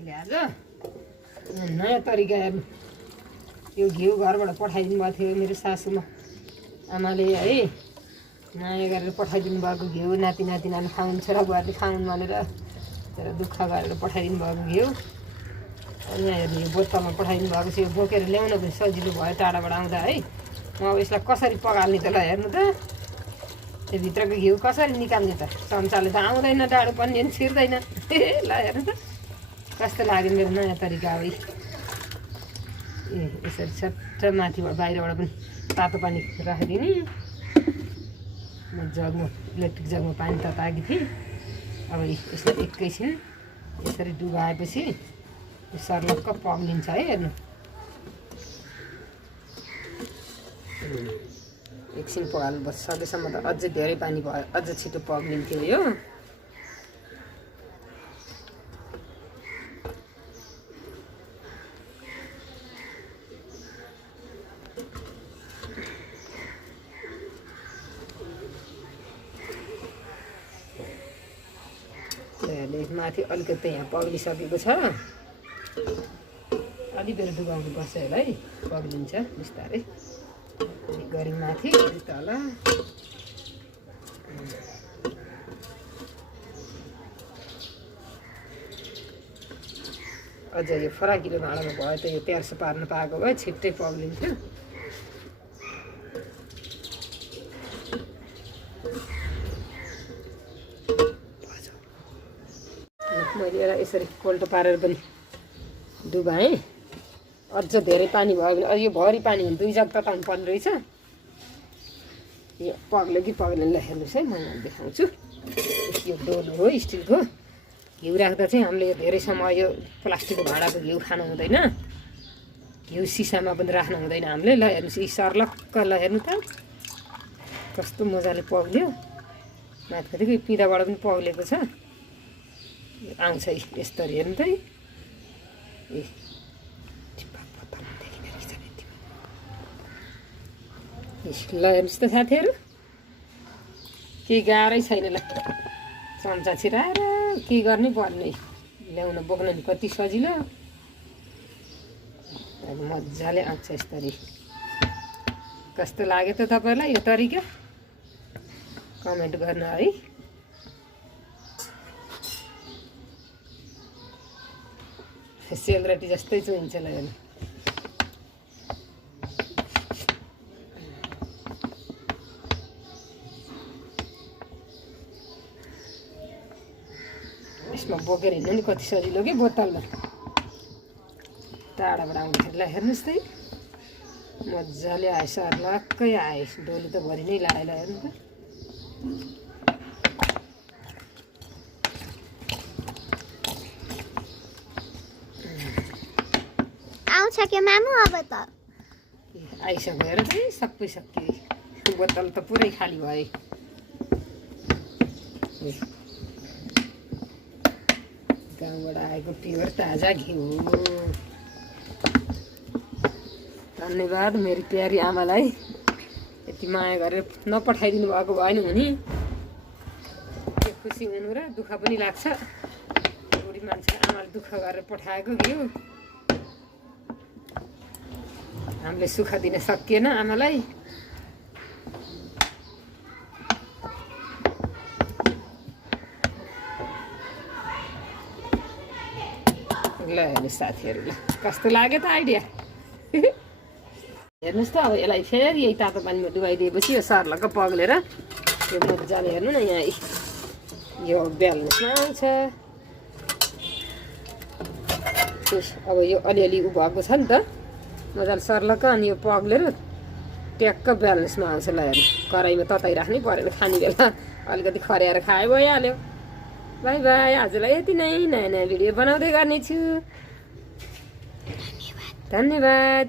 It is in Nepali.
मैले आज नयाँ तरिका हेर्नु यो घिउ घरबाट पठाइदिनु भएको थियो मेरो सासूमा आमाले है माया गरेर पठाइदिनु भएको घिउ नाति नातिनाले खाउनु छोरा बुहारीले खाउनु भनेर तर दुःख गरेर पठाइदिनु भएको घिउ अनि यहाँ हेर्नु यो बोतलमा पठाइदिनु भएको छ यो बोकेर ल्याउन पनि सजिलो भयो टाढाबाट आउँदा है म अब यसलाई कसरी पगाल्ने त ल हेर्नु त त्यो भित्रको घिउ कसरी निकाल्ने त चम्चाले त आउँदैन डाडु पनि छिर्दैन ल हेर्नु त कस्तो लाग्यो मेरो नयाँ तरिका अब ए यसरी सट्ट माथिबाट बाहिरबाट पनि तातो पानी राखिदिने म जगमा इलेक्ट्रिक जगमा पानी तताएकी थिएँ अब यसलाई एकैछिन यसरी डुबाएपछि यो सर्लक्क पग्लिन्छ है हेर्नु एकछिन पगाल्नुपर्छ सकेसम्म त अझै धेरै पानी भयो अझ छिटो पग्लिन्थ्यो यो माथि अलिकति यहाँ पग्लिसकेको छ अलि बेर डुबाउनु पर्छ यसलाई पग्लिन्छ बिस्तारै गरी माथि तल अझ यो फराकिलो भाँडामा भयो त यो तेर्सो पार्न पाएको भए छिट्टै पग्लिन्थ्यो मैले यसलाई यसरी कोल्टो पारेर पनि डुबाएँ अझ धेरै पानी भयो भने यो भरि पानी भने 2 जग तताउनु पर्ने रहेछ यो पग्ल्यो कि पग्लेन हेर्नुहोस् है म यहाँ देखाउँछु यो डोलो हो स्टिलको घिउ राख्दा चाहिँ हामीले धेरै समय यो प्लास्टिकको भाँडाको घिउ खानु हुँदैन घिउ सिसामा पनि राख्नु हुँदैन हामीले ल हेर्नुहोस् यी सर्लक्क ल हेर्नु त कस्तो मजाले पग्ल्यो माथिदेखि पिँधाबाट पनि पग्लेको छ आउँछ यस्तरी हेर्नु त ए ल हेर्नुहोस् त साथीहरू केही गाह्रै छैन ल चम्चा छिराएर के गर्ने पर्ने ल्याउन बोक्न नि कति सजिलो अब मजाले आउँछ यस्तरी कस्तो लाग्यो त तपाईँलाई यो तरिका कमेन्ट गर्न है सेलरोटी जस्तै चुइन्छ ल हेर्नु यसमा बोकेर हिँड्नु नि कति सजिलो कि बोतलमा टाढाबाट आउँदाखेरि ल हेर्नुहोस् त मजाले आयो सर्लक्कै आयो डोली त भरि नै लगायो ल हेर्नु त आउँछ के मामु अब त आइसक्यो हेर त सबै सक्यो बोतल त पुरै खाली भयो गाउँबाट आएको प्योर ताजा घिउ धन्यवाद मेरी प्यारी आमालाई यति माया गरेर नपठाइदिनु भएको भएन हुने त्यो खुसी हुनु र दुःख पनि लाग्छ बुढी मान्छे आमाले दुःख गरेर पठाएको घिउ हामीले सुख दिन सकिएन आमालाई ल हेर्नुहोस् साथीहरू ल कस्तो लाग्यो त आइडिया हेर्नुहोस् त अब यसलाई फेरि यही तातो पानीमा डुबाइदिएपछि यो सर्लक्क पग्लेर यो मजाले हेर्नु न यहाँ यो ब्यालेन्समा आउँछ अब यो अलिअलि उ भएको छ नि त मजाले सर्लक्क अनि यो पग्लेर ट्याक्क ब्यालेन्समा आउँछ ल हेर्नु कराईमा तताइराख्नै परेन खाने बेला अलिकति खर्याएर खाए भइहाल्यो बाई बाई आजलाई यति नै नयाँ नयाँ भिडियो बनाउँदै गर्नेछु धन्यवाद